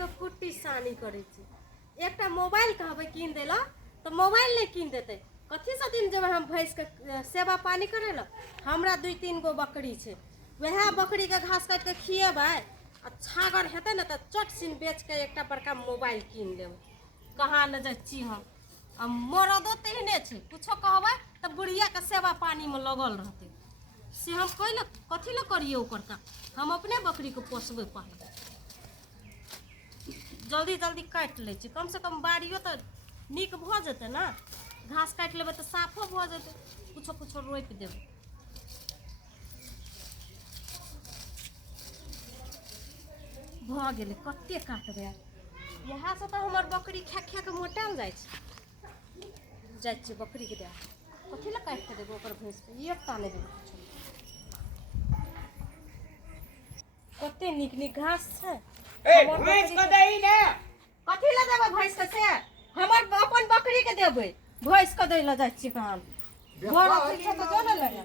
के कुट्टी सानी करे छी। एकटा मोबाइल कहबे कीन देला तो मोबाइल नहीं कीन देते। कथी से दिन जब हम भैंस के सेवा पानी करे ला। हमरा 2-3 गो बकरी छे, वह बकरी के घास काट के खिएबै आ छागर हेतै न त चट सिन बेच के एकटा बड़का मोबाइल कीन लेब। कहाँ न जाइ छी हम मरदो तेहने छे, कुछो कहबै त बुढ़िया के सेवा पानी में लगल रहते से हम कइले कथी ला करिए ओकर काम। हम अपने बकरी को पोसबे पाले, जल्दी जल्दी काट ले छी, कम से कम बाड़ियो तो निक भ जते ना। घास काट लेबे तो साफो भ जते, कुछो कुछो रोप देबे। भ गेले कते काटबे, यहाँ से तो हमर बकरी खा खा के मोटाल जाइ छै बकरी के दे कथी ला काट के देबे ओकर भैंस के एक ताने देबे। कते निक निक घास छै। ए भैंस के दही ने कथी ला देबे भैंस के से हमर अपन बकरी के देबे। भैंस के दै ला जाइ छी कहां घर ठीक छै तो जोन लगे।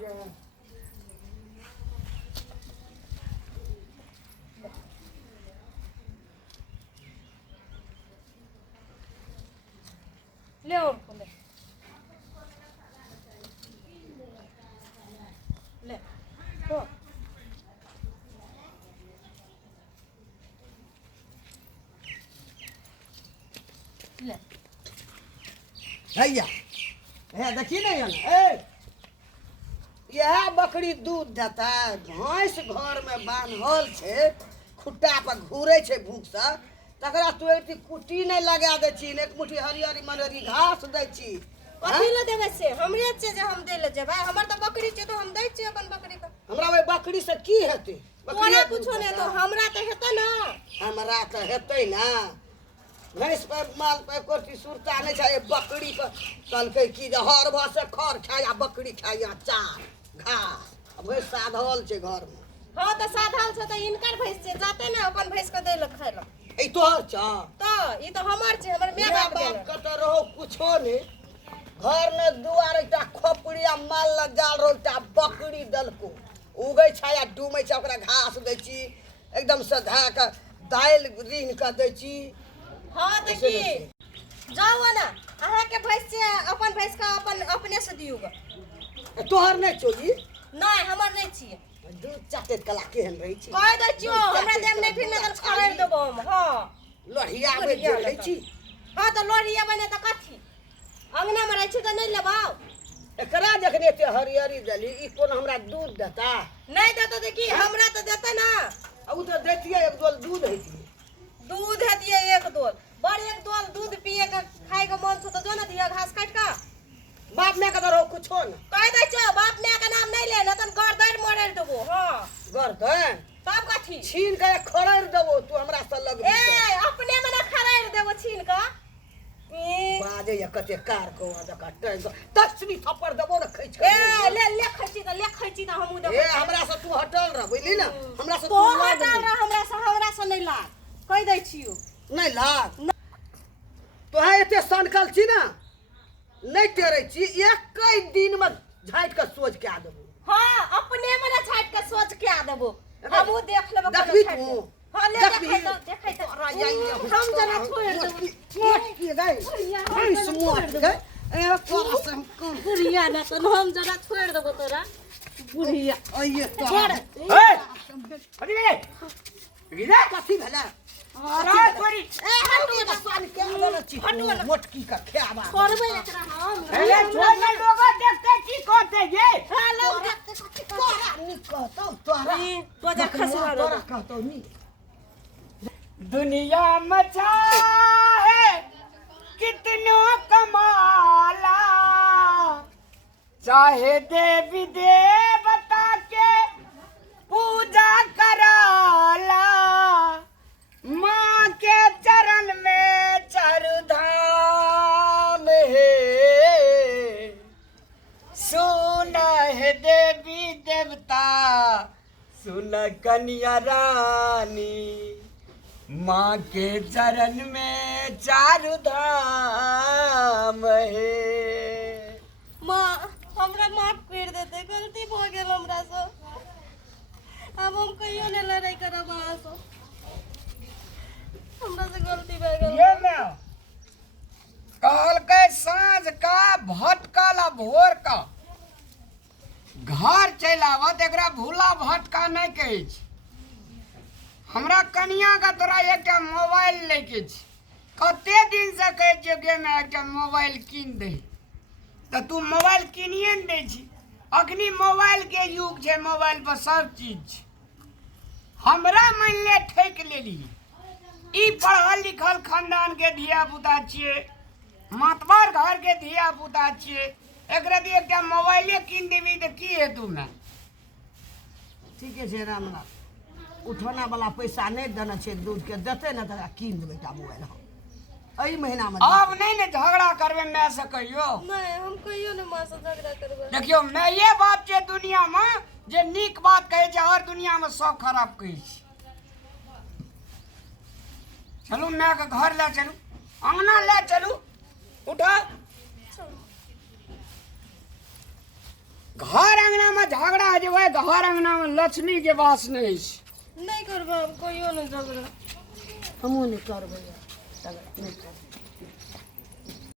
ले और ले ले तो ले भैया ए देखी नहीं ए यह बकरी दूध देता है। भैंस घर में बांधल छे, खुट्टा पर घूरे छे भूख से, तकरा तू एती कुट्टी नहीं लगा दे छी, एक मुट्ठी हरियरी मनरी घास दे छी। कथी ला देबे से हमरे छे जे हम दे ले जेबे। हमर त बकरी छे तो हम दै छी अपन बकरी के। हमरा वे बकरी से की हेते? तोरा कुछो नहीं तो हमरा त हेते ना। हमरा त हेते ना। भैंस पर माल पर कोटी सुरता नहीं छे, बकरी पर कहलके की जे हर भर से खर खाया बकरी खाया चार घास। भैंस साधल छे घर में। हां त साधाल छ त इनकर भैंस छे, जाते ना अपन भैंस के दे ले खाय ला। ए तोहर छ त ई त हमर छे, हमर माय बाप देले। के त रहो कुछो नहीं, घर में दुआर एकटा खोपड़िया माल ल जाल रहो, एकटा बकरी दलको उगै छाया डूमै छ, ओकरा घास दै छी एकदम से धा के दाइल रीन के दै छी। हां त की जाओ ना अहा के भैंस छे, अपन भैंस का अपन अपने से दियो ग। तोहर नहीं चोली नहीं हमर नहीं छिए। दूध चाटे कला केहन रही छी, कह दै छियो हमरा देम नहीं फिर न खबर देबो हम। हां लोहिया में जे रही छी। हां त लोरिया बने त कथी अंगना में रही छी त नहीं लेबाओ। एकरा जखने ते हरियरी दली ई कोन हमरा दूध देता? नहीं देता त की हमरा त देता ना। उ तो देतिए एक डोल दूध हेती। दूध हेतिए एक डोल, बड़ एक डोल दूध पिए के खाए के मन छ त जो ना दिया घास काट का। बाप में के रहो कुछो न कह दै छियो बाप माय के नाम नहीं ले न त गर्दन मोड़े देबो। हां गर्दन तब कथी छीन के खड़र देबो तू हमरा से लग। ए अपने मने खराइर देबो छीन का। बाजे या कते कार को आदा काटे तस्मी थप्पड़ देबो न खैच के। ए ले खैची त हमू देबो। ए हमरा से तू हटल रह बुझली ना, हमरा से तो हटल रह, हमरा से नहीं लाग। कह दै छियो नहीं लाग। तोहा एते सनकल छी ना, नहीं टेरै छी, एक दिन में झाइट के सोच के आ देबो। हां अपने मने छाट के सोच के आ देबो, हमू देख लेबो। देखबी तू? हां ले देखै त हम जना छोड़ देबो। मोट की गई भैंस मोट गई ए तोरा से कौन बुढ़िया ना तो हम जना छोड़ देबो तोरा बुढ़िया। आइए तो ए अभी ले गिरा कथी भेला? अरे छोरी ए हटू ना सन के आदर छी मोटकी का खेबा करबे एकरा हम। ए छोड़ ना लोग देखते की करते ये हां लोग देखते कथी तोरा निकतो तोरा तो जा खसवा तोरा कहतो नी। दुनिया मचा है कितनो कमाला, चाहे देवी देवता के पूजा कराला, माँ के चरण में चारु धाम है, सुन है देवी देवता सुन कन्या रानी, माँ के चरण में चारु धाम है। मां हमरा माफ कर देते, गलती भ गेल हमरा से। अब हम कहियो नहीं लड़ाई करब अहाँ से। हमरा भोर का घर चलि आबत एकरा भूला भटका नहीं कहै छै। हमरा कनिया का तोरा एकटा मोबाइल लेके छै, कते दिन से कहै छियै गे मैं एकटा मोबाइल कीन दे, तो तू मोबाइल कीनिए नहीं दै छी। अखनी मोबाइल के युग छै, मोबाइल पर सब चीज छै। हमरा मान ले ठैक लेली, ई पढ़ल लिखल खानदान के धिया पुता छियै, मातबर घर के धिया पुता छियै, एकरा दिए एकटा मोबाइले कीन देबी तो की हेतु में? ठीके छै रामनाथ, उठौना वाला पैसा नहीं देना छै, दूध के देते ना तोरा कीन देबै एकटा मोबाइल हम एहि महीना में। अब नहीं ने झगड़ा करबे मैं से कहियो। नहीं हम कहियो ने माँ से झगड़ा करबै। देखियो मैं ये बात छै दुनिया में जे नीक बात कहे छै और दुनिया में सब खराब कहे छै। चलू मैं के घर ले चलू, अंगना ले चलू, उठो। घर अंगना में झगड़ा हो जाए, घर अंगना में लक्ष्मी के वास नहीं छै। नहीं करबै हम कहियो ने झगड़ा। हमहूँ नहीं करबै झगड़ा, नहीं करबै।